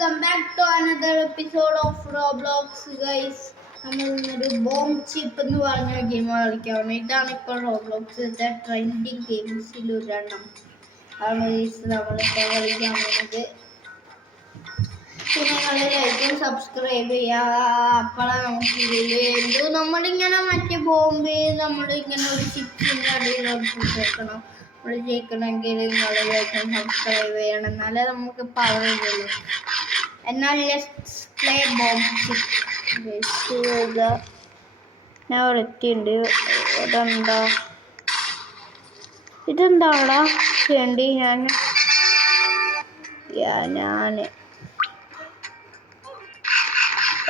welcome back to another episode of Roblox, guys. നമ്മളൊരു bomb chip എന്ന് പറഞ്ഞ game കളിക്കാവുന്ന ഇതാണ് ഇപ്പോൾ റോബ്ലോക്സിന്റെ ട്രെൻഡിങ് ഗെയിംസിൽ ഒരെണ്ണം ആണ് നമ്മളിപ്പോൾ കളിക്കാൻ പോകുന്നത്. പിന്നെ നിങ്ങൾ ലൈക്കും സബ്സ്ക്രൈബ് ചെയ്യുക. അപ്പോഴാണ് നമുക്ക് ഇതിൽ നമ്മളിങ്ങനെ മറ്റേ ബോംബ് നമ്മളിങ്ങനെ ഒരു ചിപ്സിൻ്റെ അടിയിൽ വെക്കണം. നമ്മൾ ജയിക്കണമെങ്കിൽ നിങ്ങൾ ലൈക്കും സബ്സ്ക്രൈബ് ചെയ്യണം, എന്നാലേ നമുക്ക് പവർ ചെയ്യുള്ളൂ. എന്നാൽ ലെറ്റ്സ് പ്ലേ ബോംബ് ചിപ്പ്. ഞാൻ ഒരെത്തിയുണ്ട്. ഇതെന്താടാ വേണ്ടി ഞാൻ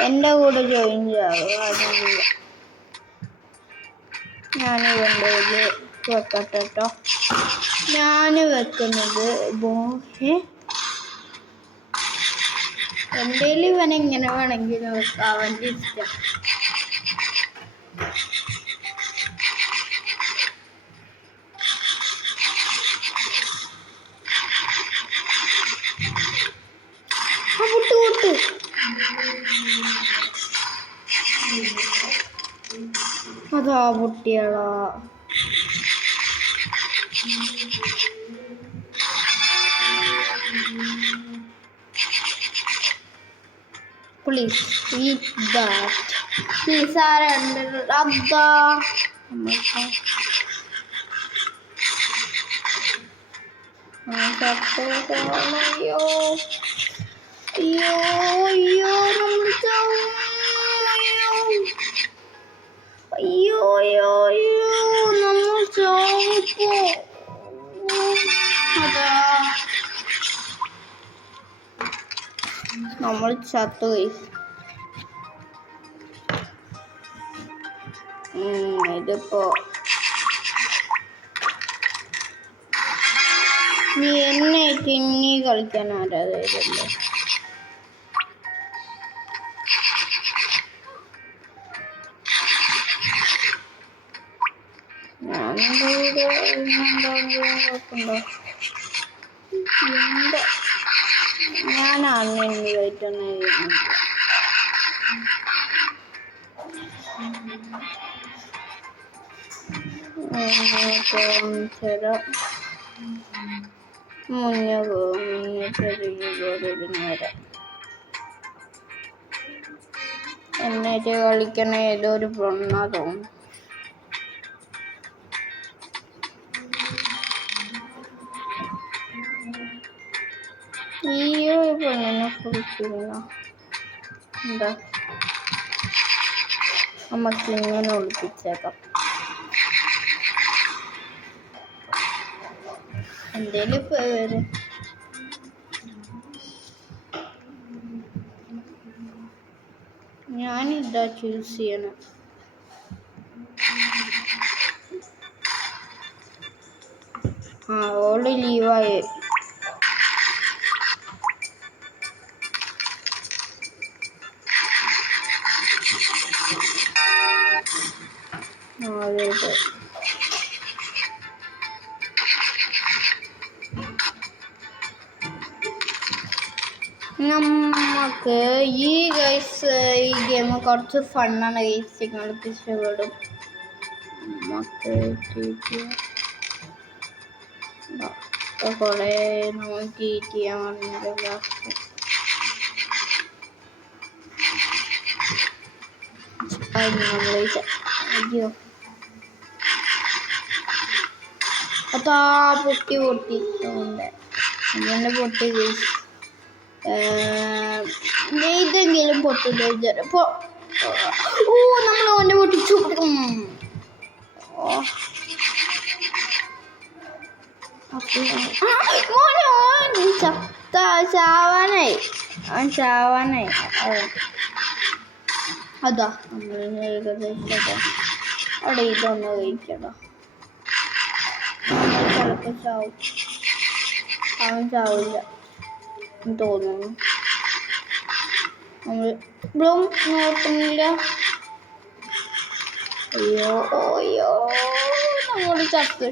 എൻ്റെ കൂടെ ജോയിൻ ചെയ്യാറുള്ള ഞാൻ കൊണ്ടുപോയി വെക്കട്ടെ കേട്ടോ. ഞാൻ വെക്കുന്നത് എൻ്റെ ഇവനെ ഇങ്ങനെ വേണമെങ്കിൽ വെക്കാം, അവൻ്റെ ഇഷ്ടം. അതാ പൊട്ടിയാളാ. Please eat that. Please are under Radha. നമ്മൾ ചത്തു. ഇതിപ്പോ നീ എന്നെ തിന്നി കളിക്കാൻ ആരാധല്ലോ. ഞാനാണ് ഇന്ന് കഴിക്കുന്നത്. എന്നിട്ട് കളിക്കണ ഏതോ ഒരു പെണ്ണാ തോന്നുന്നു. ഈ ഒരു പെണ്ണിനെ കുറിച്ചിരുന്ന എന്താ നമുക്ക് ഇങ്ങനെ ഒളിപ്പിച്ചേക്കാം. എന്തേലും പേര് ഞാനിതാ ചൂസ് ചെയ്യണം. ഓള് ലീവായി. നമുക്ക് ഈ ഗെയിം കുറച്ച് ഫണ്ണാണ് ഗൈസ്, നിങ്ങൾക്ക് ഇഷ്ടപ്പെടും. നമുക്ക് കുറേ നോക്കി ചെയ്യാൻ പറഞ്ഞില്ല. അയ്യോ അതാ പൊട്ടി അങ്ങനെ പൊട്ടി ഗൈസ്. ഇതെങ്കിലും പൊട്ടില്ല. നമ്മൾ അവൻ്റെ പൊട്ടിച്ചു. ചാവാനായി അതാ നമ്മൾ ഏകദേശം അവിടെ ഇതൊന്ന് കഴിക്കടാ. ചിലപ്പോൾ ചാവും. അവൻ ചാവില്ല തോന്നുന്നു. നമ്മൾ നോക്കുന്നില്ല. അയ്യോ നമ്മൾ ചത്തു.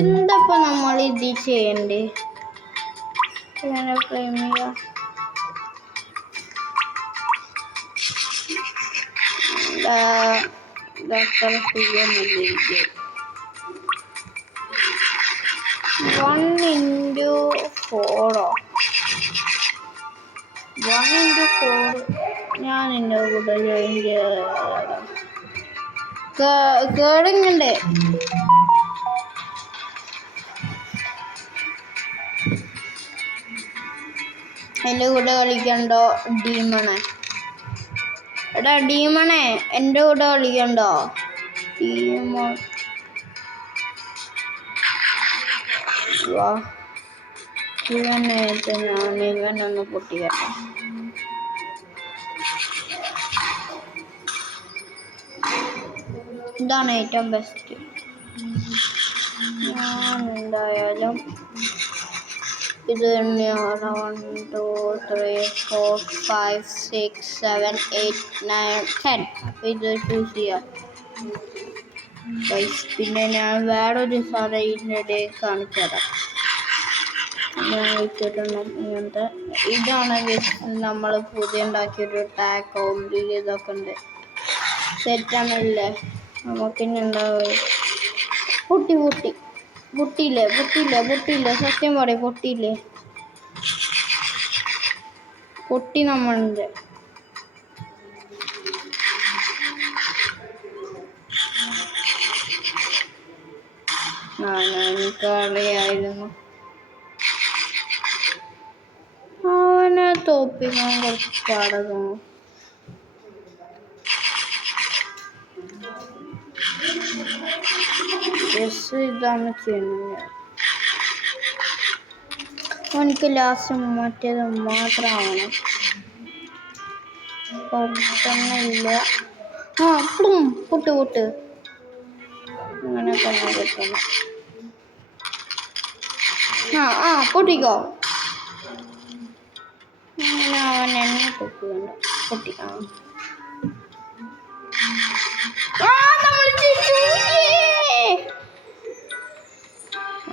എന്തപ്പോ നമ്മൾ ഇത് ചെയ്യണ്ടേ? ഇങ്ങനെ ഫ്രെയിം ചെയ്യാം. ഇതത്ര സുഖമൊന്നുമില്ല. 1x4 1x4 ഞാൻ എൻ്റെ കൂടെ ജോയിൻ കേടുങ്ങണ്ടേ? എൻ്റെ കൂടെ കളിക്കണ്ടോ ഡീമണേ? എടാ ഡീമണേ, എൻ്റെ കൂടെ കളിക്കണ്ടോ? ഡീമൺ വാ, ഇവനായിട്ട് ഞാൻ ഇവനൊന്ന് പൊട്ടിക്കട്ടെ. ഇതാണ് ഏറ്റവും ബെസ്റ്റ്. ഞാൻ എന്തായാലും ഇത് തന്നെയാണ്. 1 2 3 4 5 6 7 8 9 10. അപ്പം ഇത് ചൂസ് ചെയ്യാം. പിന്നെ ഞാൻ വേറൊരു സാധനം ഇതിനിടെ കാണിച്ചു തരാം. ഞാൻ വെച്ചിട്ടുണ്ട് ഇങ്ങനത്തെ. ഇതാണ് നമ്മൾ പുതിയ ഉണ്ടാക്കിയൊരു ടാഗ് ഉള്ളിൽ ഇതൊക്കെ ഉണ്ട്. സെറ്റാണല്ലേ? നമുക്കിനി ഉണ്ടാവുക പൊട്ടിയില്ലേ? സത്യം പറയും, പൊട്ടി നമ്മളുണ്ട്. എനിക്കറിയായിരുന്നു അവനെ തോപ്പിക്കാൻ കുറച്ച് പാടന്നു. ഇതാണ് ചെയ്യുന്നത്. എനിക്ക് ലാസ്റ്റ് മറ്റേത് മാത്രമാണ്. പെട്ടെന്നില്ല. പൊട്ട് അങ്ങനെ തന്നെ പറ്റണം. പൊട്ടിക്കോ. അങ്ങനെ അവൻ എന്നെ പൊട്ടിക്കണ്ട. പൊട്ടി.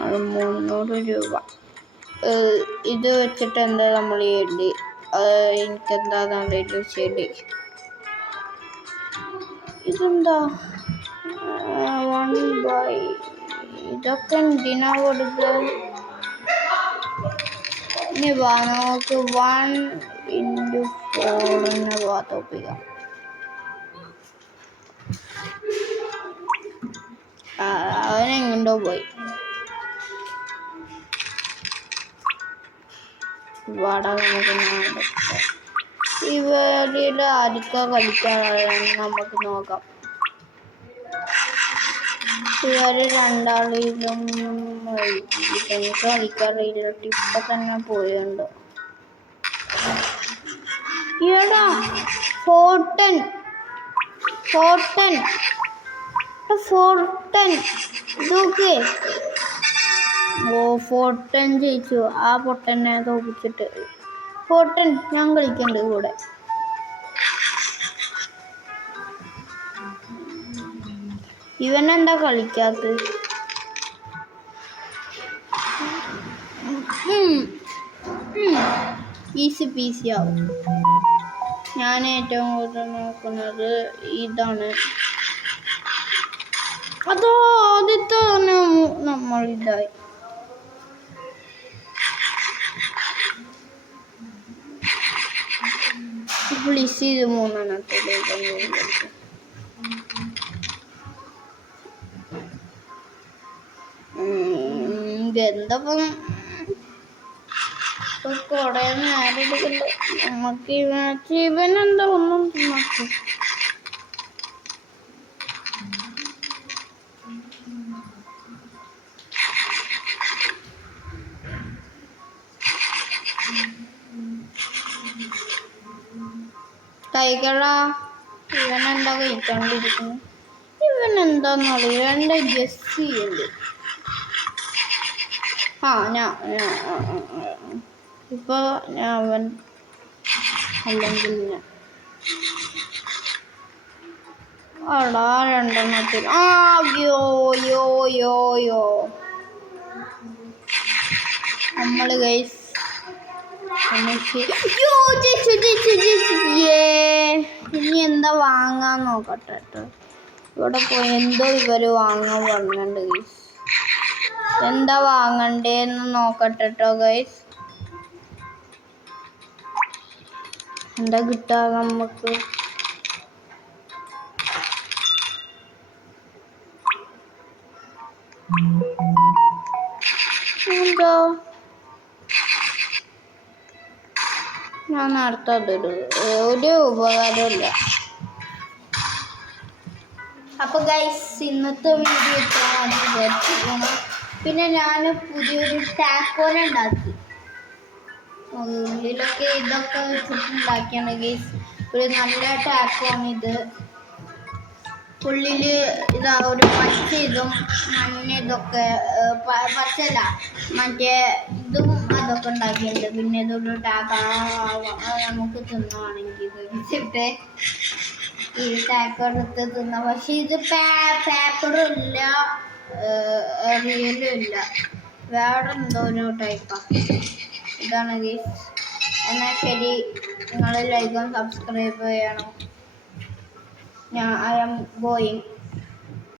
അത് 300 രൂപ. ഇത് വെച്ചിട്ട് എന്താ നമ്മൾ ചെയ്യേണ്ടി? എനിക്കെന്താണെന്നറിയില്ല ചെയ്യേണ്ടി. ഇതെന്താ 1 by ഇതൊക്കെ എന്തിനാ കൊടുക്കുക? ഇനി വാ, നമുക്ക് 1x4 തോപ്പിക്കാം. അവനെങ്ങോട്ടോ പോയി. ഇവരിൽ ആർക്കാ കളിക്കാനുള്ളതെന്ന് നമുക്ക് നോക്കാം. ഇവര് രണ്ടാളിലും എനിക്ക് കളിക്കാറില്ല. ഇപ്പൊ തന്നെ പോയുണ്ട്. ഈടാ ഫോർട്ടൻ ഇതൊക്കെ. ഫോർട്ടൻ ജയിച്ചു. ആ പൊട്ടനെ തോപ്പിച്ചിട്ട് ഫോർട്ടൻ ഞാൻ കളിക്കണ്ട് കൂടെ. ഇവനെന്താ കളിക്കാത്തത്? ഈസി പീസി ആവും. ഞാൻ ഏറ്റവും കൂടുതൽ നോക്കുന്നത് ഇതാണ്. അതോ ആദ്യത്തെ തന്നെ നമ്മളിതായി. പ്ലീസ് ഇത് 3 എന്തപ്പം കുറെ നേരം എടുക്കണ്ട. നമുക്ക് ഇവനെന്താ ഒന്നും നോക്കി. ടൈഗറാ, ഇവനെന്താ കഴിക്കാണ്ടിരിക്കുന്നു? ഇവനെന്താന്നറിയില്ല. എൻ്റെ ഗസ് ചെയ്യണ്ട്. ഇപ്പൊ അവൻ അല്ലെങ്കിൽ അടാ രണ്ടെണ്ണത്തിൽ യോ യോ യോ യോ നമ്മൾ ഗൈസ് ഇനി എന്താ വാങ്ങാൻ നോക്കട്ടെ കേട്ടോ. ഇവിടെ പോയി എന്തോ ഇവര് വാങ്ങാൻ പറഞ്ഞിട്ടുണ്ട് ഗൈസ്. എന്താ വാങ്ങണ്ടേന്ന് നോക്കട്ടെ കേട്ടോ ഗൈസ്. എന്താ കിട്ടാ നമുക്ക്? എന്തോ ഞാൻ അടുത്തതൊരു ഒരു ഉപകാരമില്ല. അപ്പോൾ ഗൈസ് ഇന്നത്തെ വീഡിയോ ഇത്രയാണ് വിചാരിച്ചിരിക്കുന്നു. പിന്നെ ഞാൻ പുതിയൊരു ടാക്കോല ഉണ്ടാക്കി. ഉള്ളിലൊക്കെ ഇതൊക്കെ വെച്ചിട്ടുണ്ടാക്കിയാണ് ഗൈസ്. ഒരു നല്ല ടാക്കോണിത്. ഉള്ളിൽ ഇതാ ഒരു പച്ച ഇതും മഞ്ഞ ഇതൊക്കെ പച്ചല്ല മറ്റേ ഇതും അതൊക്കെ ഉണ്ടാക്കിയിട്ടുണ്ട്. പിന്നെ ഇതൊരു ടാക്ക നമുക്ക് തിന്നുവാണെങ്കിൽ വെച്ചിട്ട് ഈ ടാക്ക എടുത്ത് തിന്നാം. പക്ഷെ ഇത് പേപ്പറും ഇല്ല റിയലും ഇല്ല, വേറെ എന്തോ ഒരു ടൈപ്പാണ്. ഇതാണ് ഗൈസ്. എന്നാൽ ശരി, നിങ്ങൾ ലൈക്കും സബ്സ്ക്രൈബ് ചെയ്യണം. I am going.